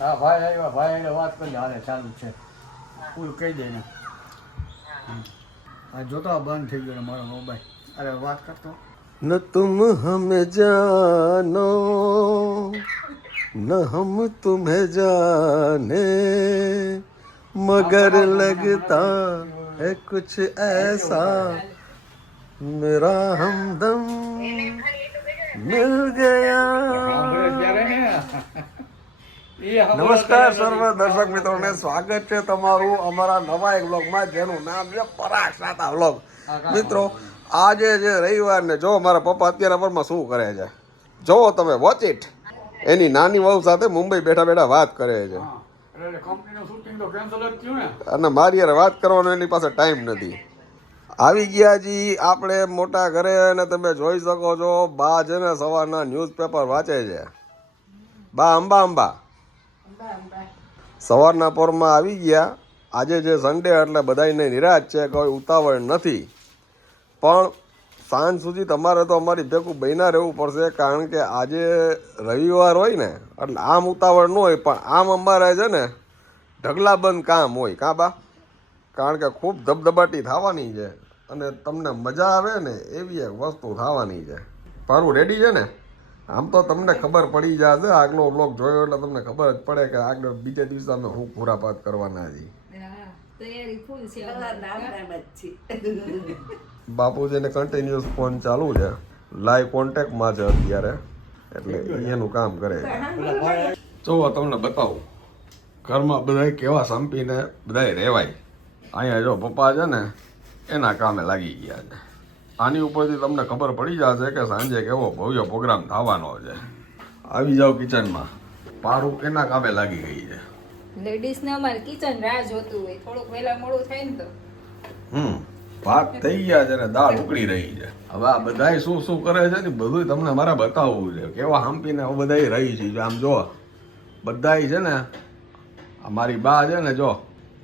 હા ભાઈ આવ્યા, ભાઈ એટલે વાત કરી હાલે ચાલુ છે પૂરું કહી દે ને. હા જોતો બંધ થઈ ગયો મારો મોબાઈલ. અરે વાત કરતો न तुम हमें जानो न हम तुम्हें जाने मगर लगता है कुछ ऐसा मेरा हमदम मिल गया. નમસ્કાર સર્વ દર્શક મિત્રોને સ્વાગત છે તમારું અમારા નવા એક વ્લોગમાં જેનું નામ છે પરાગ સાતા વ્લોગ. મિત્રો આજે જે રવિવાર ને જો મારા પપ્પા અત્યારે પરમાં શું કરે છે જો તમે વોચ ઇટ. એની નાની વહુ સાથે મુંબઈ બેઠા બેઠા વાત કરે છે અને મારી યાર વાત કરવાનો એની પાસે ટાઈમ નથી. આવી ગયા જી આપણે મોટા ઘરે અને તમે જોઈ શકો છો બા છે ને સવારના ન્યૂઝપેપર વાંચે છે. બા અંબા સવારના પોરમાં આવી ગયા. આજે જે સન્ડે એટલે બધાને નિરાશ છે, કોઈ ઉતાવળ નથી. પણ સાંજ સુધી તમારે તો અમારી ભેગું બન્યા રહેવું પડશે, કારણ કે આજે રવિવાર હોય ને એટલે આમ ઉતાવળ ન હોય, પણ આમ અમારે છે ને ઢગલાબંધ કામ હોય કાં બા, કારણ કે ખૂબ ધબધબાટી થવાની છે અને તમને મજા આવે ને એવી એક વસ્તુ થવાની છે. પારું રેડી છે ને? આમ તો તમને ખબર પડી જશે, આગલો બ્લોગ જોયો એટલે તમને ખબર જ પડે કે આગળ બીજે દિવસે અમે હું ખુરાપાત કરવાના છીએ. બાપુજીને કન્ટિન્યુઅસ ફોન ચાલુ છે, લાઈવ કોન્ટેક્ટમાં છે અત્યારે, એટલે એનું કામ કરે છે. જો તમને બતાવું ઘરમાં બધાય કેવા સંપીને બધાય રહેવાય. અહીંયા જો પપ્પા છે ને એના કામે લાગી ગયા છે. આની ઉપરથી તમને ખબર પડી જશે કે સાંજે કેવો ભવ્ય પ્રોગ્રામ થવાનો છે. આવી જાઓ કિચનમાં. પારું એના કામે લાગી ગઈ છે. લેડીઝ ને અમારે કિચન રાહ જોતું હોય, થોડુંક વહેલા મોડું થાય ને તો ભાત થઈ ગયા છે ને દાળ ઉકળી રહી છે. હવે આ બધાય શું શું કરે છે ને બધું તમને મારે બતાવવું છે, કેવા હંપીને બધાય રહી છે. આમ જો બધાય છે ને મારી બા છે ને જો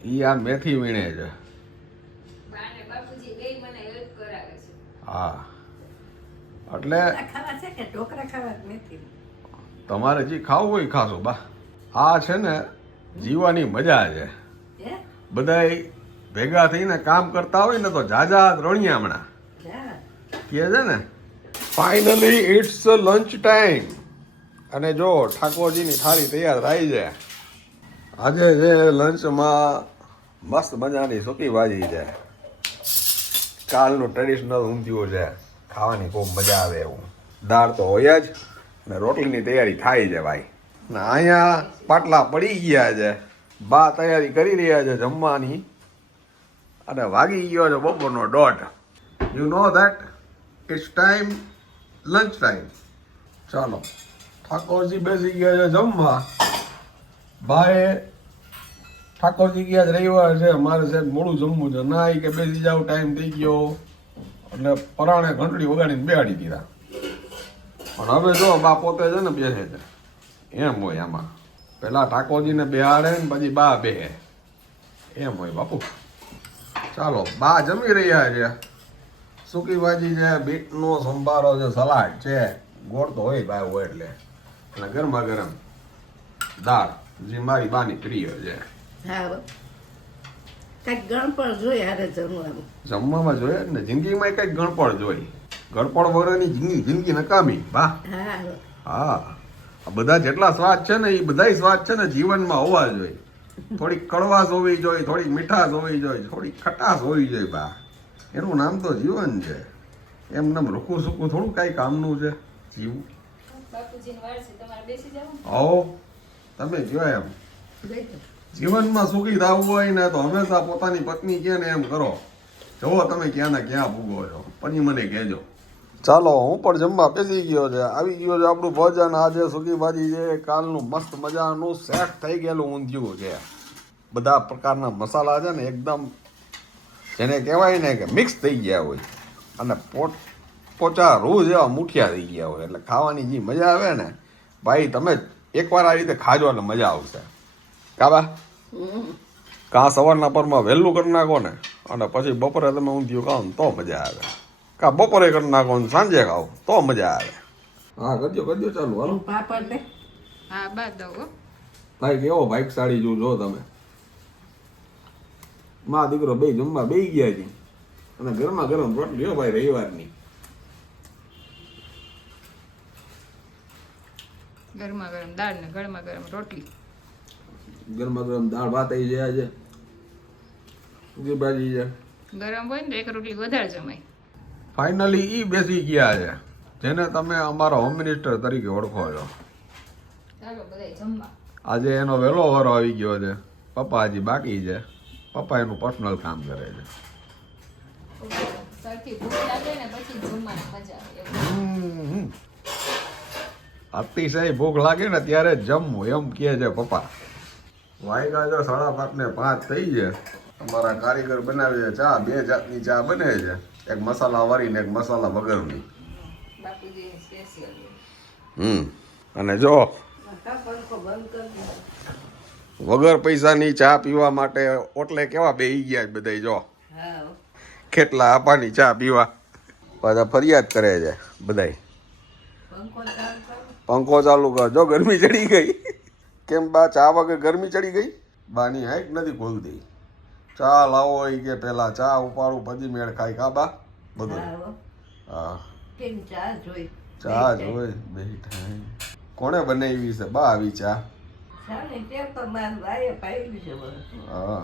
ઈ આ મેથી વીણે છે. હા એટલે તમારે જે ખાવું હોય ખાશો બા. આ છે ને જીવાની મજા છે. બધાય ભેગા થઈને કામ કરતા હોય ને તો જાજા રણિયા હમણાં કે છે ને. ફાઇનલી ઇટ્સ લંચ ટાઈમ અને જો ઠાકોરજીની થાળી તૈયાર થાય છે. આજે છે લંચમાં મસ્ત મજાની સૂકી ભાજી છે, કાલનું ટ્રેડિશનલ ઊંધિયું છે, ખાવાની ખૂબ મજા આવે એવું. દાળ તો હોય જ ને રોટલીની તૈયારી થાય છે ભાઈ. ને અહીંયા પાટલા પડી ગયા છે, બા તૈયારી કરી રહ્યા છે જમવાની અને વાગી ગયો છે બપોરનો 1:30. You know that it's time lunch time. ચાલો ઠાકોરજી બેસી ગયા છે જમવા. બાએ ઠાકોરજી ગયા રવિવાર છે, મારે સાહેબ મોડું જમવું છે ના કે બેસી જાવ ટાઈમ થઈ ગયો એટલે પરાણે ઘંટડી વગાડીને બેહાડી દીધા. પણ હવે જો બા પોતે છે ને બેસે છે એમ હોય. આમાં પેલા ઠાકોરજીને બેહાડે ને પછી બા બેહે એમ હોય બાપુ. ચાલો બા જમી રહ્યા છે. સૂકી ભાજી છે, બીટનો સંભારો છે, સલાડ છે, ગોળ તો હોય ભાઈ હોય એટલે, અને ગરમા ગરમ દાળ જે મારી બાની પ્રિય છે. જમવામાં જોઈએ ને જિંદગીમાં કઈક ગણપડ જોઈ. ગણપડ વગરની જિંદગી નકામી બા. હા બધા જેટલા સ્વાદ છે ને એ બધાય સ્વાદ છે ને જીવનમાં હોવા જોઈએ. થોડીક કડવાશ હોવી જોઈએ, થોડીક મીઠાશ હોવી જોઈએ, થોડીક ખટાશ હોવી જોઈએ બા. એનું નામ તો જીવન છે. એમ નામ રૂખું સૂકું થોડું કાંઈ કામનું છે જીવું. હો તમે કહો એમ જીવનમાં સુખી થવું હોય ને તો હંમેશા પોતાની પત્ની કહે ને એમ કરો. જુઓ તમે ક્યાં ને ક્યાં ભૂગો છો પછી મને કહેજો. ચાલો હું પણ જમવા બેસી ગયો છે. આવી ગયો છે આપણું ભોજન. આજે સૂકી ભાજી છે, કાલનું મસ્ત મજાનું સેટ થઈ ગયેલું ઊંધિયું છે. બધા પ્રકારના મસાલા છે ને એકદમ જેને કહેવાય ને કે મિક્સ થઈ ગયા હોય અને પોચા રૂ જેવા મુઠિયા થઈ ગયા હોય એટલે ખાવાની જે મજા આવે ને ભાઈ તમે એકવાર આ રીતે ખાજો એટલે મજા આવશે કાબા. કાં સવારના પરમાં વહેલું કરી નાખો ને અને પછી બપોરે તમે ઊંધિયું ખાઓ ને તો મજા આવે. કાં બપોરે કરી નાખો ને સાંજે ખાઓ તો મજા આવે. હા કરજો ચાલુ હાલો. હા બા દો ભાઈ કેવો ભાઈકશાળી જો તમે માં દીકરો બે જમવા બે ગયા છે અને ગરમા ગરમ રોટલી હો ભાઈ રવિવારની ગરમા ગરમ દાળ ને ગરમા ગરમ રોટલી. ગરમા ગરમ દાળ ભાત આવી જાય છે સૂકી ભાજી છે. ગરમ હોય ને તો એક રોટલી વધારે જમાય. ફાઇનલી ઈ બેસી ગયા છે જેને તમે અમારા હોમ મિનિસ્ટર તરીકે ઓળખો છો. ચાલો બધા જમવા. આજે એનો વહેલો વારો આવી ગયો છે. પપ્પા હજી બાકી છે. પપ્પા એનું પર્સનલ કામ કરે છે. સરખી ભૂખ લાગે ને પછી જમવાની મજા આવે એવું. અતિશય ભૂખ લાગે ને ત્યારે જ જમવું એમ કહે છે પપ્પા. વાગ્યા જો 5:30 ને 5 થઈ છે. અમારા કારીગર બનાવે છે ચા. 2 જાતની ચા બને છે, એક મસાલા વાળી ને એક મસાલા વગરની. બાપુજીની સ્પેશિયલ. અને જો વગર પૈસાની ચા પીવા માટે ઓટલે કેવા બેહી ગયા બધાય. જો કેટલા આપાની ચા પીવા પાછા ફરિયાદ કરે છે બધાય. પંખો ચાલુ કર. જો ગરમી ચડી ગઈ. કેમ બા ચા વગર ગરમી ચડી ગઈ? બાની હાઈટ નથી ખોલતી. ચા લાવો એ કે પેલા ચા ઉપાડું પછી મેળ ખાઈ કા બા બધું. હા ચા જોઈ બેઠા. કોણે બનાવી છે બા આવી ચા? હા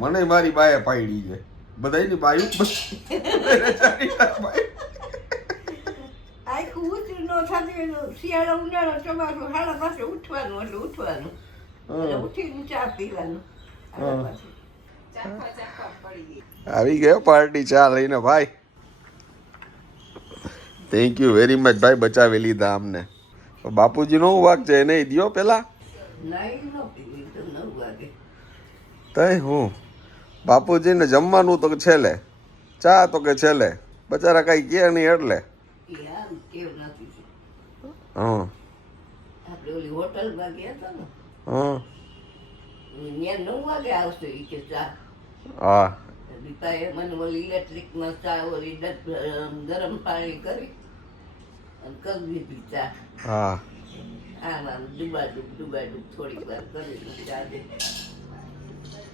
મને મારી બાએ પાડી છે. બધાયની બાયું શિયાળો ઉનાળો ચોમાસું હાડા પાસે ઉઠવાનું એટલે ઉઠવાનું ઉઠીને ચા પીવાનું. આવી ગયો પાર્ટી ચા લઈને ભાઈ. થેન્ક યુ વેરી મચ ભાઈ, બચાવી લીધા અમને. બાપુજી નો વાક છે નહીં દિયો પેલા તઈ હું બાપુજીને જમવાનું તો છેલ્લે, ચા તો કે છેલ્લે. બચારા કઈ કે નહીં એટલે. હા આપણે ઓલી હોટલમાં ગયા હતા ને હા ત્યાં 9 વાગે આવશે ઈ કે ચા. હા દીપાએ મને ઓલી ઇલેક્ટ્રિકમાં ચા ઓલી ગરમ પાણી કરી અને કરી દીધી ચા. હા આમાં ડુબાડુબ થોડીક વાર કરી ચા દે.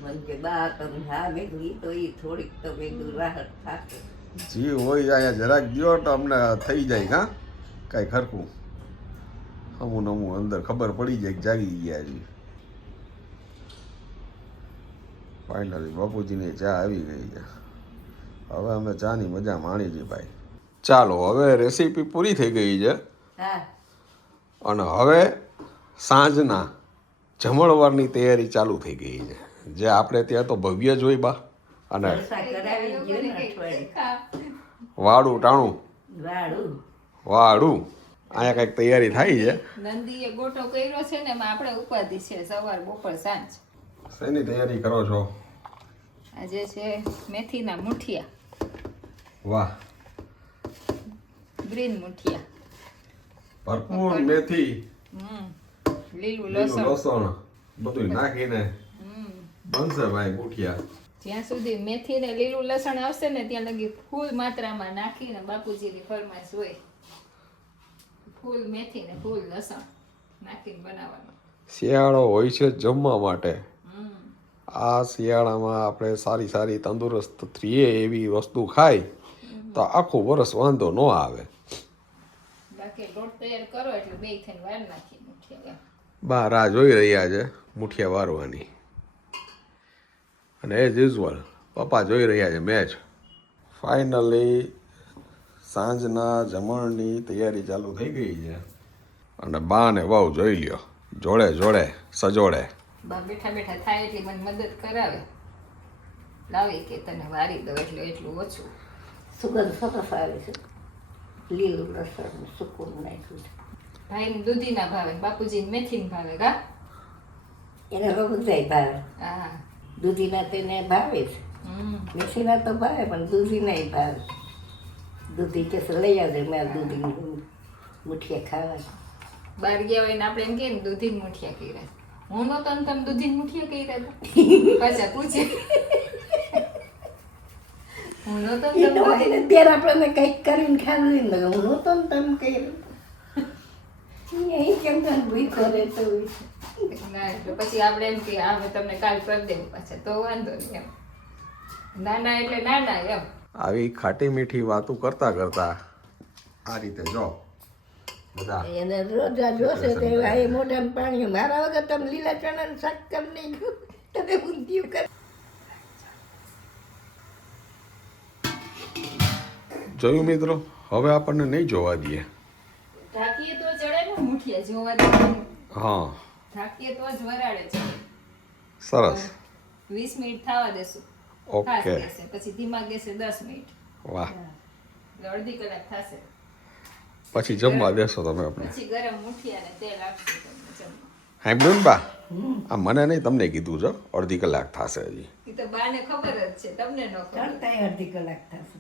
મને કે બા તમે હા મેં કીધું તો એ થોડીક તો મેં કીધું રાહત થશે. જી હોય અહીંયા જરાક દ્યો તો અમને થઈ જાય. હા કાંઈ ખરખું અમું નમું અંદર ખબર પડી જાય કે જાગી ગયા છે. ફાઇનલી બાપુજીની ચા આવી ગઈ છે. હવે અમે ચાની મજા માણી છે ભાઈ. ચાલો હવે રેસીપી પૂરી થઈ ગઈ છે હા અને હવે સાંજના જમણવારની તૈયારી ચાલુ થઈ ગઈ છે. જે આપણે ત્યાં તો ભવ્ય જ હોય બા. અને જલસા કરાવી ગયો ને અઠવાડિયે. વાડું ટાણું વાડું અહીંયા કંઈક તૈયારી થાય છે. નંદીએ ગોટો કર્યો છે ને એમાં આપણે ઉપાધિ છે સવાર બપોર સાંજ. શેની તૈયારી કરો છો? આજે છે મેથીના મુઠિયા. વાહ ગ્રીન મુઠિયા. ભરપૂર મેથી લીલું લીલું લસણ. લસણ બધું નાખીને બનશે ભાઈ મુઠિયા. જ્યાં સુધી મેથી ને લીલું લસણ આવશે ને ત્યાં લગી ફૂલ માત્રામાં નાખીને બાપુજીની ફરમાઈશ હોય ફૂલ મેથી ને ફૂલ લસણ નાખીને બનાવવાનું. શિયાળો હોય છે જમવા માટે. આ શિયાળામાં આપણે સારી સારી તંદુરસ્ત થઈએ એવી વસ્તુ ખાય તો આખું વરસ વાંધો ન આવે. બાકી લોટ તૈયાર કરો એટલે બે થઈને વાર નાખી મુઠિયા. બા રાહ જોઈ રહ્યા છે મુઠિયા વારવાની. અને એઝ યુઝ્યુઅલ પપ્પા જોઈ રહ્યા છે મેચ. ફાઇનલી સાંજના જમણની તૈયારી ચાલુ થઈ ગઈ છે અને બા ને વહુ જોઈ લ્યો જોડે જોડે સજોડે. બા બેઠા બેઠા થાય એટલી મને મદદ કરાવે. લાવી કે તને વારી દો એટલે એટલું ઓછું. સુગંધ સરસ આવે છે. લીલું લસણ સૂકું નાખ્યું છે. ભાઈને દૂધી ના ભાવે બાપુજીને મેથી ભાવે કા એને બધાય ભાવે. હા દૂધીના તેને ભાવે છે. મેથીના તો ભાવે પણ દૂધીના ભાવે. દૂધી કે લઈ આવજે મેં દૂધી મુઠિયા ખાવા. બહાર ગયા હોય ને આપણે એમ કહીએ ને દૂધી મુઠિયા કર્યા. હું નતો ને તમે દૂધી મુઠિયા કર્યા હતા પાછા પૂછે. હું નતો ને એ તો હોય ને ત્યારે આપણને કંઈક કરીને ખાવું ને હું નહોતો ને તમે કર્યું અહીં કેમ તને ભૂખો રહેતો હોય છે. ના એટલે પછી આપણે એમ કે હવે તમને કાલ કરી દેવું પાછા તો વાંધો નહીં એમ નાના એટલે નાના એમ આવી ખાટી મીઠી વાતો કરતા કરતા આ રીતે જો બધા એને રોજા જોશે તે એ મોઢામાં પાણી મારા વગર તમે લીલા ચણાનું શાક કરી નહીં તમે ઊંધિયું કર જોયું મિત્રો હવે આપણને નહીં જોવા દઈએ ઢાંકીએ તો ચડે ને મુઠિયા જોવા દે હા ઢાંકીએ તો જ વરાળે ચડે સરસ 20 મિનિટ થવા દેશું ઓકે ફાસ્ટ ગેસે પછી ધીમા ગેસે 10 મિનિટ વાહ એટલે અડધી કલાક થશે પછી જમવા દેશો તમે આપણે પછી ગરમ મુઠિયા ને તેલ આપશું તમને જમવા સાંભળ્યું ને બા આ મને નહીં તમને કીધું છે અડધી કલાક થશે હજી એ તો બાને ખબર જ છે તમને ન ખબર તરતા અડધી કલાક થશે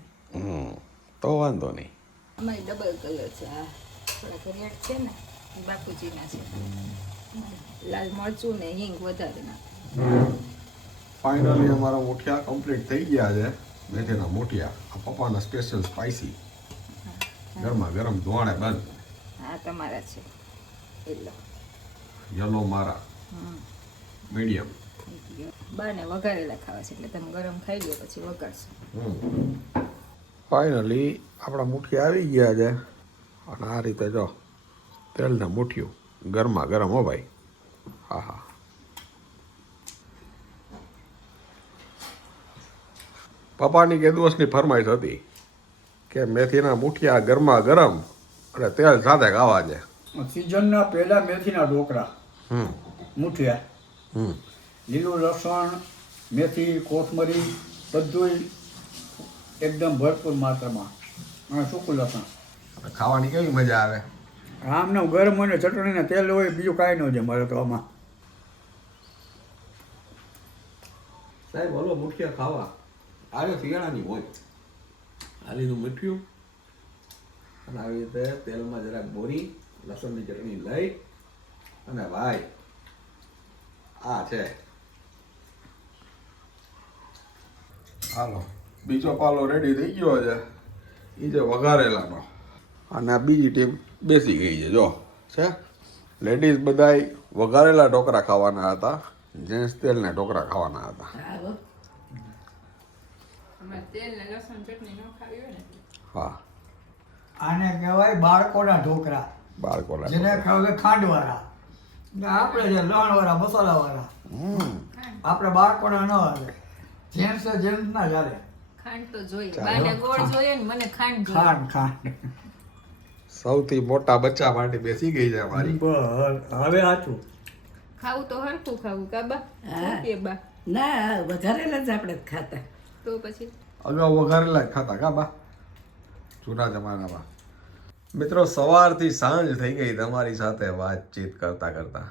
તો વાંધો નહીં અમારી ડબલ કલર છે આ થોડાક રેડ છે ને એ બાપુજીના છે લાલ મરચું ને હિંગ વધારે નાખ ફાઇનલી અમારા મુઠિયા કમ્પ્લીટ થઈ ગયા છે મેથીના મુઠિયા આ પપ્પાના સ્પેશિયલ સ્પાઇસી ગરમા ગરમ ધોવાણે બંધ હા તમારા છે એટલો યલો મારા મીડિયમ બાને વઘારેલા ખાવા છે એટલે તમે ગરમ ખાઈ લો પછી વઘારશો ફાઇનલી આપણા મુઠિયા આવી ગયા છે અને આ રીતે જો તેલને મુઠિયું ગરમા ગરમ હો ભાઈ હા હા પપ્પાની કે દિવસની ફરમાઈશ હતી કે મેથીના મુઠિયા ગરમા ગરમ અને તેલ સાથે ખાવા છે સિઝનના પહેલા મેથીના ઢોકળા મુઠિયા હમ લીલું લસણ મેથી કોથમરી બધું એકદમ ભરપૂર માત્રામાં અને સૂકું લસણ ખાવાની કેવી મજા આવે આમને ગરમ હોય ને ચટણી ને તેલ હોય બીજું કાંઈ ન છે મારે તો આમાં સાહેબ હલો મુઠિયા ખાવા આવે શિયાળાની હોય હાલીનું મીઠું અને આવી રીતે તેલમાં જરાક બોરી લસણની ચટણી લઈ અને ભાઈ આ છે હાલો બીજો પાલો રેડી થઈ ગયો છે એ જે વઘારેલાનો અને આ બીજી ટીમ બેસી ગઈ છે જો છે લેડીઝ બધાય વઘારેલા ઢોકળા ખાવાના હતા જેન્ટ્સ તેલના ઢોકળા ખાવાના હતા અમારે તેલ ને લસણ ચટણી ન ખાવી હોય ને હા આને કહેવાય બાળકોના ઢોકળા બાળકોના જેને ખાવે ખાંડવાળા ને આપણે જે લણવાળા મસાલાવાળા આપણે બાળકોના ન આવે જેન્ટ્સ ના ચાલે ખાંડ તો જોઈએ બાને ગોળ જોઈએ ને મને ખાંડ જોઈએ ખાંડ ખાંડ સૌથી મોટા બચ્ચા માટે બેસી ગઈ છે અમારી બસ હવે સાચું ખાવું તો હરખું ખાવું કાબા હા. કે બા ના વધારેલા જ આપણે ખાતા તો પછી અગાઉ વઘારેલા જ ખાતા કા બા જૂના જમાનામાં મિત્રો સવારથી સાંજ થઈ ગઈ તમારી સાથે વાતચીત કરતા કરતા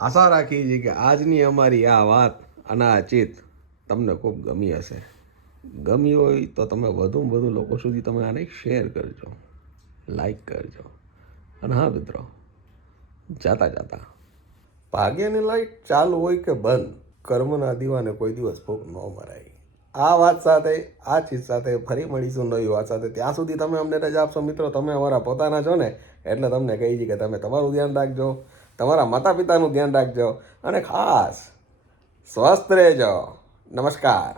આશા રાખી છે કે આજની અમારી આ વાત અને આ ચીત તમને ખૂબ ગમી હશે ગમી હોય તો તમે વધુમાં વધુ લોકો સુધી તમે આને શેર કરજો લાઈક કરજો અને હા મિત્રો જાતા જાતા ભાગ્યની લાઈટ ચાલુ હોય કે બંધ કર્મના દીવાને કોઈ દિવસ ભૂખ ન મરાય આ વાત સાથે આ ચીજ સાથે ફરી મળીશું નવી વાત સાથે ત્યાં સુધી તમે અમને રજા આપશો મિત્રો તમે અમારા પોતાના છો ને એટલે તમને કહી છે કે તમે તમારું ધ્યાન રાખજો તમારા માતા પિતાનું ધ્યાન રાખજો અને ખાસ સ્વસ્થ રહેજો નમસ્કાર